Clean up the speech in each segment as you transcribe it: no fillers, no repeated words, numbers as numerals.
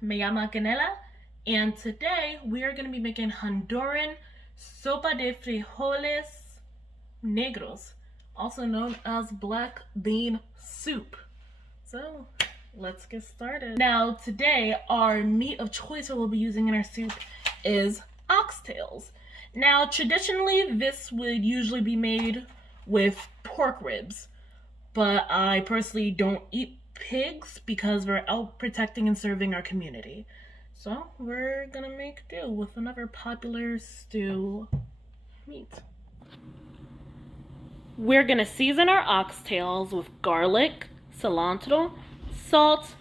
Me llamo Canela, and today we are going to be making Honduran Sopa de Frijoles Negros, also known as black bean soup. So let's get started. Now today our meat of choice that we'll be using in our soup is oxtails. Now traditionally this would usually be made with pork ribs, but I personally don't eat pigs because we're out protecting and serving our community. So we're gonna make do with another popular stew meat. We're gonna season our oxtails with garlic, cilantro, salt,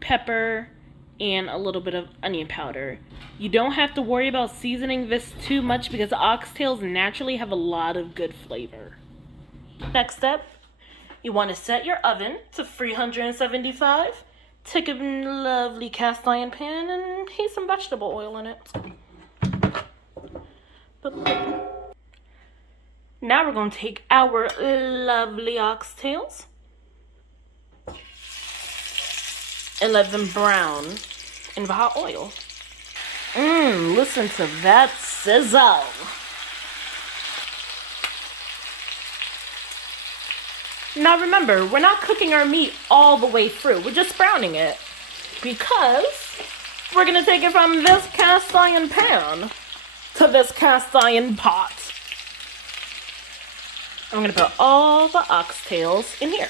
pepper, and a little bit of onion powder. You don't have to worry about seasoning this too much because oxtails naturally have a lot of good flavor. Next step, you want to set your oven to 375. Take a lovely cast iron pan and heat some vegetable oil in it. Now we're going to take our lovely oxtails and let them brown in the hot oil. Listen to that sizzle. Now remember, we're not cooking our meat all the way through. We're just browning it because we're going to take it from this cast iron pan to this cast iron pot. I'm going to put all the oxtails in here.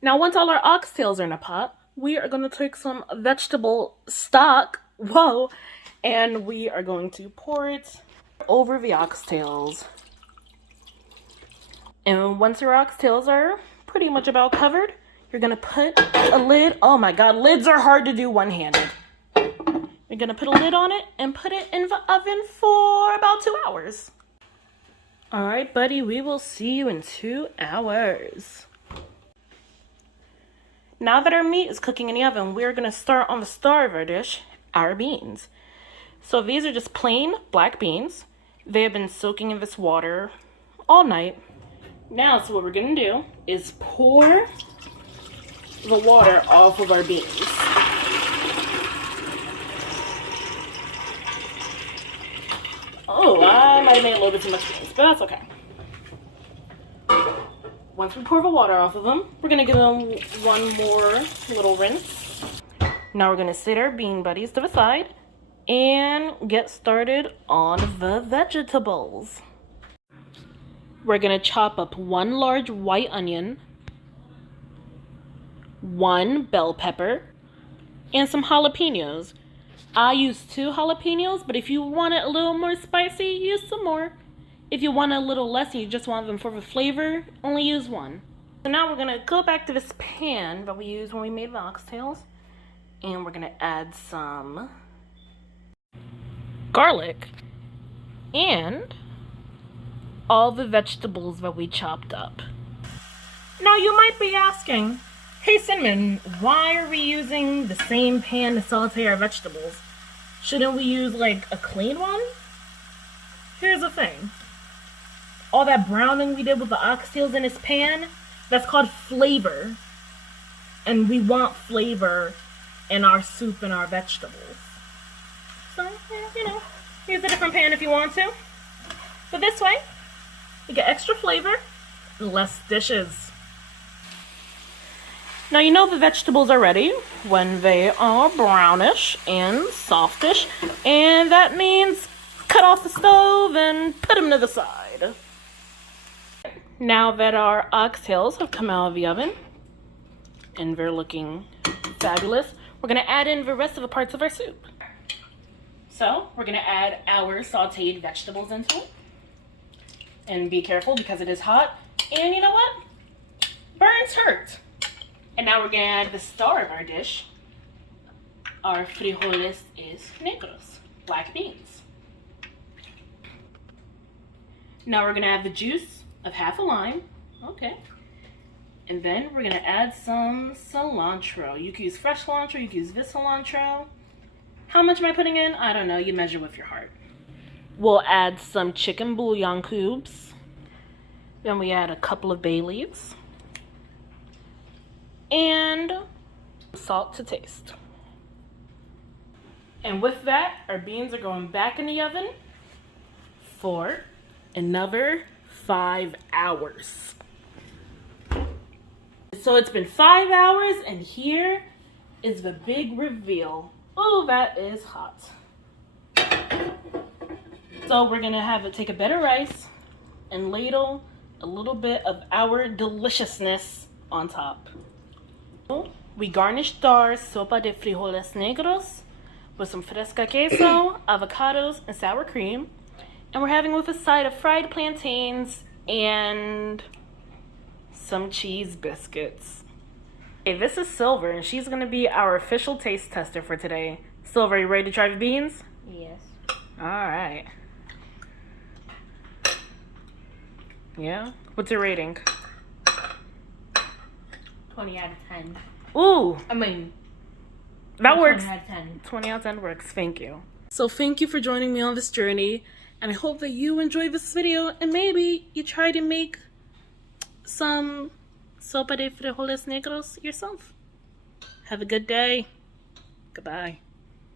Now once all our oxtails are in a pot, we are going to take some vegetable stock, and we are going to pour it over the oxtails. And once your oxtails are pretty much about covered, you're gonna put a lid. Oh my God, lids are hard to do one-handed. You're gonna put a lid on it and put it in the oven for about 2 hours. All right, buddy, we will see you in 2 hours. Now that our meat is cooking in the oven, we're gonna start on the star of our dish, our beans. So these are just plain black beans. They have been soaking in this water all night. Now, so what we're going to do is pour the water off of our beans. Oh, I might have made a little bit too much beans, but that's okay. Once we pour the water off of them, we're going to give them one more little rinse. Now we're going to sit our bean buddies to the side and get started on the vegetables. We're going to chop up 1 large white onion, 1 bell pepper, and some jalapenos. I use 2 jalapenos, but if you want it a little more spicy, use some more. If you want it a little less and you just want them for the flavor, only use 1. So now we're going to go back to this pan that we used when we made the oxtails, and we're going to add some garlic and all the vegetables that we chopped up. Now you might be asking, hey Cinnamon, why are we using the same pan to saute our vegetables? Shouldn't we use like a clean one? Here's the thing. All that browning we did with the oxtails in this pan, that's called flavor. And we want flavor in our soup and our vegetables. So, use a different pan if you want to. But this way, you get extra flavor, less dishes. Now you know the vegetables are ready when they are brownish and softish, and that means cut off the stove and put them to the side. Now that our oxtails have come out of the oven and they're looking fabulous, we're going to add in the rest of the parts of our soup. So we're going to add our sauteed vegetables into it. And be careful because it is hot. And you know what? Burns hurt. And now we're going to add the star of our dish. Our frijoles is negros, black beans. Now we're going to add the juice of half a lime. Okay. And then we're going to add some cilantro. You can use fresh cilantro, you can use this cilantro. How much am I putting in? I don't know. You measure with your heart. We'll add some chicken bouillon cubes. Then we add a couple of bay leaves. And salt to taste. And with that, our beans are going back in the oven for another 5 hours. So it's been 5 hours, and here is the big reveal. Oh, that is hot. So we're gonna take a bed of rice and ladle a little bit of our deliciousness on top. We garnished our sopa de frijoles negros with some fresca queso, avocados, and sour cream. And we're having with a side of fried plantains and some cheese biscuits. Hey, this is Silver, and she's gonna be our official taste tester for today. Silver, you ready to try the beans? Yes. All right. Yeah? What's your rating? 20 out of 10. Ooh! I mean, That works. 20 out of 10. 20 out of 10 works. Thank you. So thank you for joining me on this journey, and I hope that you enjoyed this video, and maybe you try to make some sopa de frijoles negros yourself. Have a good day. Goodbye.